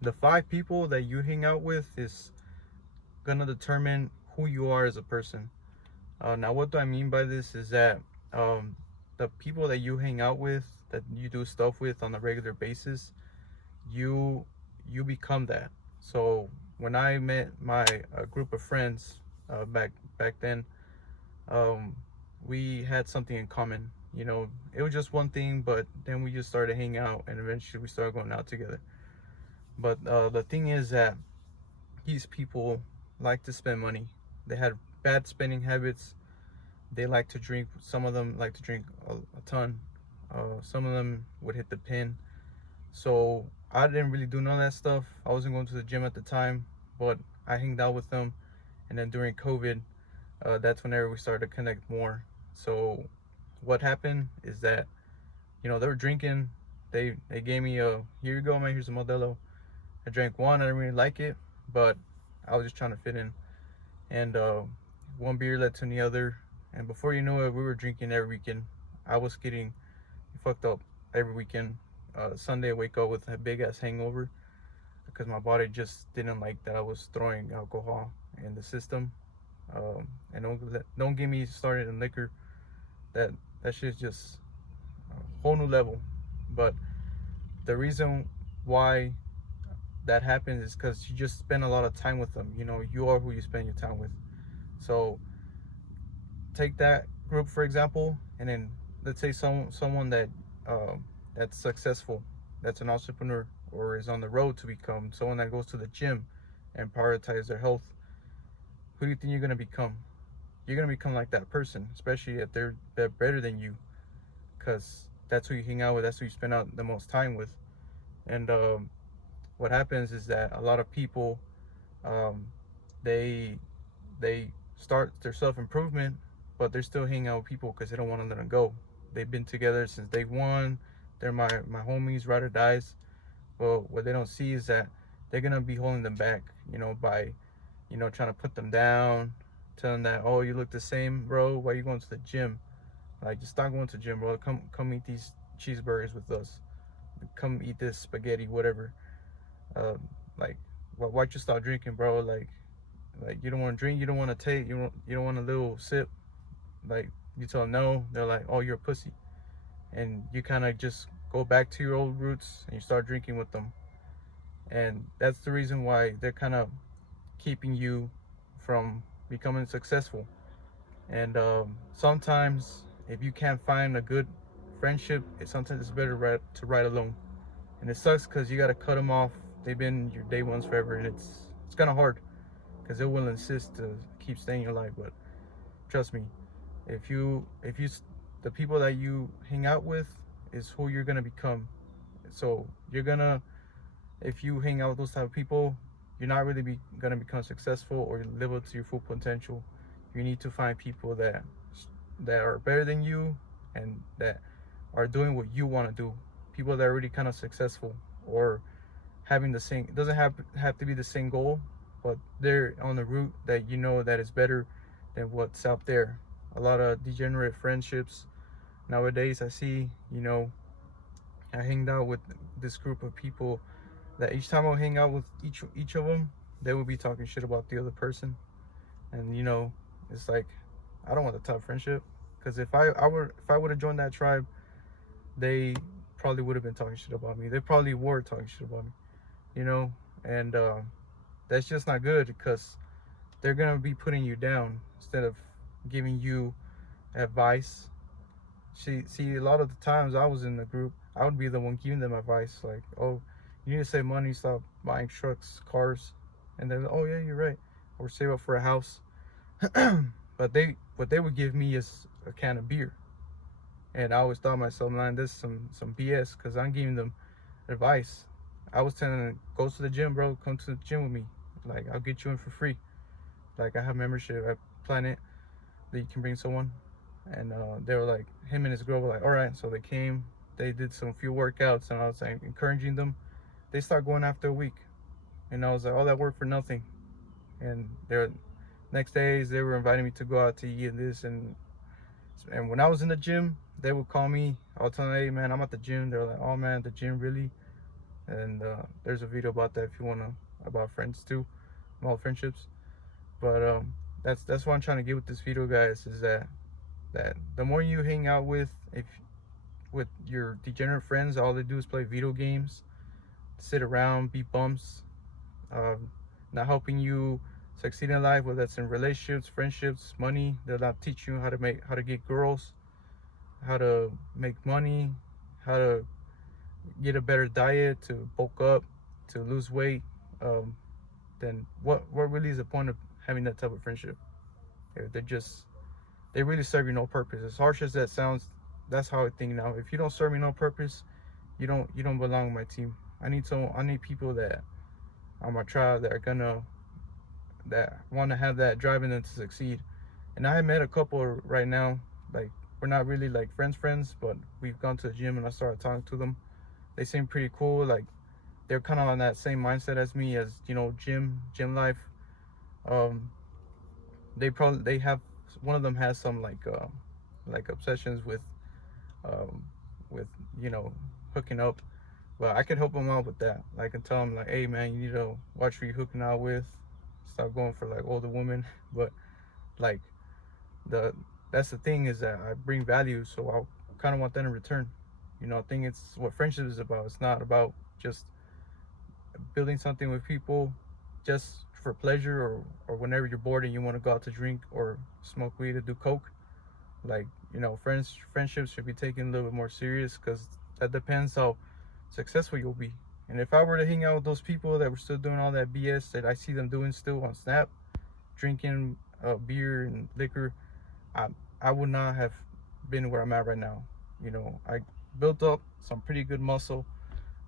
The 5 people that you hang out with is gonna determine who you are as a person. Now, what do I mean by this is that um, the people that you hang out with, that you do stuff with on a regular basis, you you become that. So when I met my group of friends back then, um, we had something in common. You know, it was just one thing, but then we just started hanging out, and eventually we started going out together. But the thing is that these people like to spend money. They had bad spending habits. They like to drink. Some of them like to drink a ton. Some of them would hit the pin. So I didn't really do none of that stuff. I wasn't going to the gym at the time, but I hanged out with them. And then during COVID, that's whenever we started to connect more. So what happened is that, they were drinking. They gave me a, here you go, man. Here's a Modelo. I drank one. I didn't really like it, but I was just trying to fit in. And one beer led to the other. And before you know it, we were drinking every weekend. I was getting fucked up every weekend. Sunday, I wake up with a big ass hangover because my body just didn't like that I was throwing alcohol in the system. And don't get me started in liquor. That shit's just a whole new level. But the reason why that happens is because you just spend a lot of time with them. You are who you spend your time with. So take that group for example, and then let's say someone that that's successful, that's an entrepreneur, or is on the road to become someone that goes to the gym and prioritize their health. Who do you think you're gonna become? You're gonna become like that person, especially if they're better than you, because that's who you hang out with. That's who you spend out the most time with. And what happens is that a lot of people, um, they they start their self improvement, but they're still hanging out with people because they don't want to let them go. They've been together since day one. They're my homies, ride or dies. Well, what they don't see is that they're gonna be holding them back, by trying to put them down, telling that, oh, you look the same, bro. Why are you going to the gym? Like, just stop going to the gym, bro. Come eat these cheeseburgers with us. Come eat this spaghetti, whatever. Um, like, why you stop drinking, bro? Like you don't want to drink, you don't want to take, you don't want a little sip. Like, you tell them no, they're like, oh, you're a pussy, and you kind of just go back to your old roots and you start drinking with them. And that's the reason why they're kind of keeping you from becoming successful. And sometimes if you can't find a good friendship, sometimes it's better to ride alone. And it sucks because you got to cut them off. They've been your day ones forever, and it's kind of hard because they will insist to keep staying in your life. But trust me, if you the people that you hang out with is who you're gonna become. So you're gonna, if you hang out with those type of people, you're not really gonna become successful or live up to your full potential. You need to find people that are better than you and that are doing what you want to do. People that are already kind of successful or having the same, it doesn't have to be the same goal, but they're on the route that that is better than what's out there. A lot of degenerate friendships nowadays. I see, I hanged out with this group of people that each time I hang out with each of them, they would be talking shit about the other person. And it's like, I don't want the type of friendship, because if I would have joined that tribe, they probably would have been talking shit about me. They probably were talking shit about me, you know, and that's just not good, because they're gonna be putting you down instead of giving you advice. See, a lot of the times I was in the group, I would be the one giving them advice, like, oh, you need to save money, stop buying trucks, cars, and then, oh yeah, you're right, or save up for a house. But what they would give me is a can of beer, and I always thought to myself, man, this is some BS, because I'm giving them advice. I was telling them, go to the gym, bro. Come to the gym with me. Like, I'll get you in for free. Like, I have membership at Planet that you can bring someone. And they were like, him and his girl were like, all right. So they came. They did some few workouts, and I was like encouraging them. They start going after a week, and I was like, all that work for nothing. And they're next days they were inviting me to go out to eat and this, and when I was in the gym, they would call me. I would tell them, hey man, I'm at the gym. They're like, oh man, the gym, really? and there's a video about that if you want to, about friends too, about friendships. But that's what I'm trying to get with this video, guys, is that the more you hang out with, if with your degenerate friends, all they do is play video games, sit around, be bumps, um, not helping you succeed in life, whether that's in relationships, friendships, money. They're not teaching you how to get girls, how to make money, how to get a better diet, to bulk up, to lose weight. Um, then what really is the point of having that type of friendship? They really serve you no purpose. As harsh as that sounds, that's how I think now. If you don't serve me no purpose, you don't belong on my team. I need people that on my tribe that want to have that driving them to succeed. And I have met a couple right now. Like, we're not really like friends, but we've gone to the gym and I started talking to them. They seem pretty cool. Like, they're kind of on that same mindset as me, as gym life. Um, they have, one of them has some like obsessions um, with hooking up, but I could help them out with that. Like, I can tell them like, hey man, you need to watch who you're hooking out with. Stop going for like older women. But like, the that's the thing, is that I bring value, so I kind of want that in return. I think it's what friendship is about. It's not about just building something with people just for pleasure, or whenever you're bored and you want to go out to drink or smoke weed or do coke. Like, friendships should be taken a little bit more serious, because that depends how successful you'll be. And if I were to hang out with those people that were still doing all that BS that I see them doing still on Snap, drinking beer and liquor, I would not have been where I'm at right now. I built up some pretty good muscle.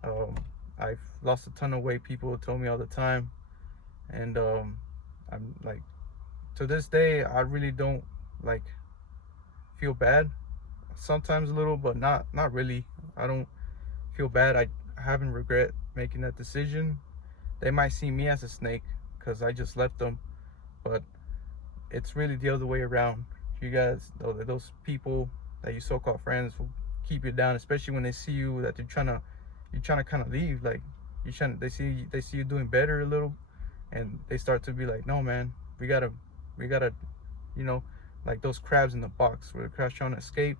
I've lost a ton of weight. People tell me all the time, and I'm like, to this day, I really don't like feel bad. Sometimes a little, but not really. I don't feel bad. I haven't regret making that decision. They might see me as a snake because I just left them, but it's really the other way around. You guys, those people that you so-called friends will keep you down, especially when they see you that you're trying to kind of leave. Like, they see you doing better a little, and they start to be like, no man, we gotta like those crabs in the box where the crab's trying to escape,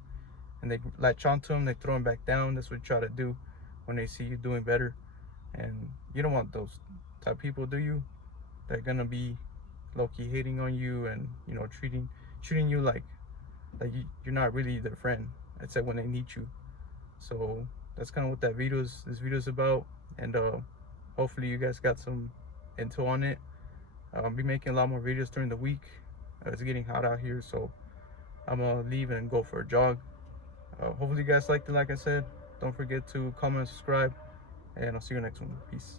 and they latch onto them, they throw them back down. That's what you try to do when they see you doing better. And you don't want those type of people, do you? They're gonna be low-key hating on you, and treating you like you're not really their friend, except when they need you. So that's kind of what this video is about. And hopefully you guys got some intel on it. I'll be making a lot more videos during the week. It's getting hot out here, so I'm gonna leave and go for a jog. Hopefully you guys liked it. Like I said, don't forget to comment and subscribe, and I'll see you next one. Peace.